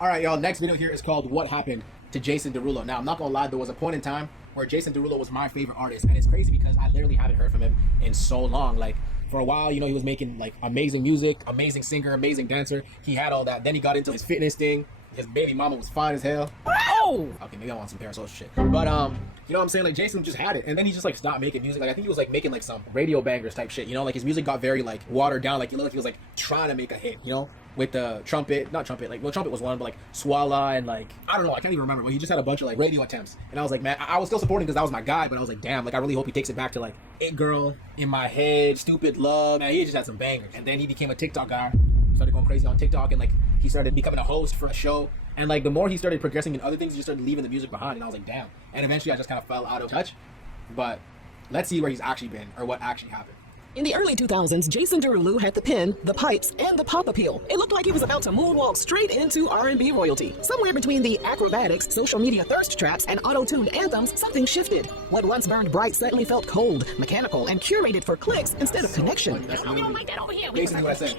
All right, y'all. Next video here is called "What Happened to Jason Derulo." Now, I'm not gonna lie, there was a point in time where Jason Derulo was my favorite artist, and it's crazy because I literally haven't heard from him in so long. Like for a while, you know, he was making like amazing music, amazing singer, amazing dancer. He had all that. Then he got into his fitness thing. His baby mama was fine as hell. Oh! Okay, maybe I want some parasocial shit. But you know what I'm saying? Like Jason just had it, and then he just like stopped making music. Like I think he was like making like some radio bangers type shit. You know, like his music got very like watered down. Like you look like he was like trying to make a hit. You know, with the trumpet, not trumpet. Like well, trumpet was one, but like Swalla and like I don't know. I can't even remember. But he just had a bunch of like radio attempts, and I was like, man, I was still supporting because that was my guy. But I was like, damn, like I really hope he takes it back to like It Girl, In My Head, Stupid Love. Man, he just had some bangers, and then he became a TikTok guy. Started going crazy on TikTok, and like he started becoming a host for a show. And like the more he started progressing in other things, he just started leaving the music behind. And I was like, damn. And eventually I just kind of fell out of touch. But let's see where he's actually been or what actually happened. In the early 2000s, Jason Derulo had the pen, the pipes, and the pop appeal. It looked like he was about to moonwalk straight into R&B royalty. Somewhere between the acrobatics, social media thirst traps, and auto-tuned anthems, something shifted. What once burned bright suddenly felt cold, mechanical, and curated for clicks instead of connection. Jason USA.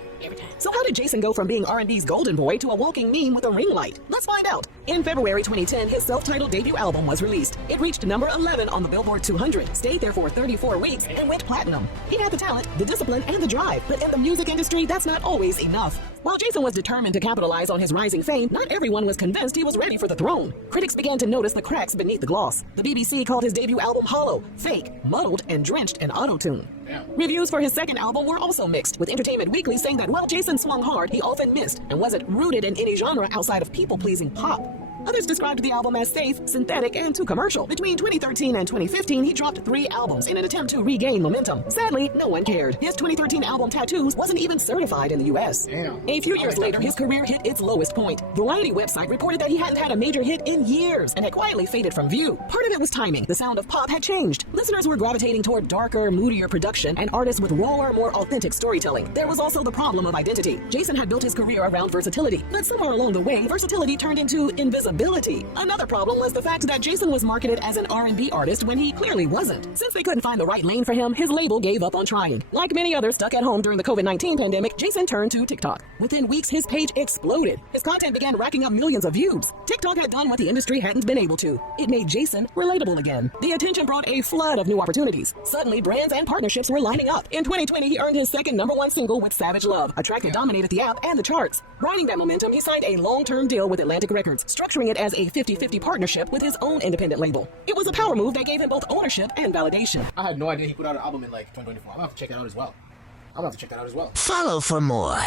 So how did Jason go from being R&B's golden boy to a walking meme with a ring light? Let's find out. In February 2010, his self-titled debut album was released. It reached number 11 on the Billboard 200, stayed there for 34 weeks, and went platinum. He had the talent, the discipline, and the drive, but in the music industry, that's not always enough. While Jason was determined to capitalize on his rising fame, not everyone was convinced he was ready for the throne. Critics began to notice the cracks beneath the gloss. The BBC called his debut album hollow, fake, muddled, and drenched in auto-tune. Reviews for his second album were also mixed, with Entertainment Weekly saying that while Jason swung hard, he often missed and wasn't rooted in any genre outside of people-pleasing pop. Others described the album as safe, synthetic, and too commercial. Between 2013 and 2015, he dropped 3 albums in an attempt to regain momentum. Sadly, no one cared. His 2013 album Tattoos wasn't even certified in the US. A few years later, his career hit its lowest point. Variety website reported that he hadn't had a major hit in years and had quietly faded from view. Part of it was timing. The sound of pop had changed. Listeners were gravitating toward darker, moodier production and artists with rawer, more authentic storytelling. There was also the problem of identity. Jason had built his career around versatility, but somewhere along the way, versatility turned into invisibility. Another problem was the fact that Jason was marketed as an R&B artist when he clearly wasn't. Since they couldn't find the right lane for him, his label gave up on trying. Like many others stuck at home during the COVID-19 pandemic, Jason turned to TikTok. Within weeks, his page exploded. His content began racking up millions of views. TikTok had done what the industry hadn't been able to. It made Jason relatable again. The attention brought a flood of new opportunities. Suddenly, brands and partnerships were lining up. In 2020, he earned his second #1 single with Savage Love. A track that dominated the app and the charts. Riding that momentum, he signed a long-term deal with Atlantic Records, structuring it as a 50-50 partnership with his own independent label. It was a power move that gave him both ownership and validation. I had no idea he put out an album in like 2024. I'm gonna have to check it out as well. Follow for more.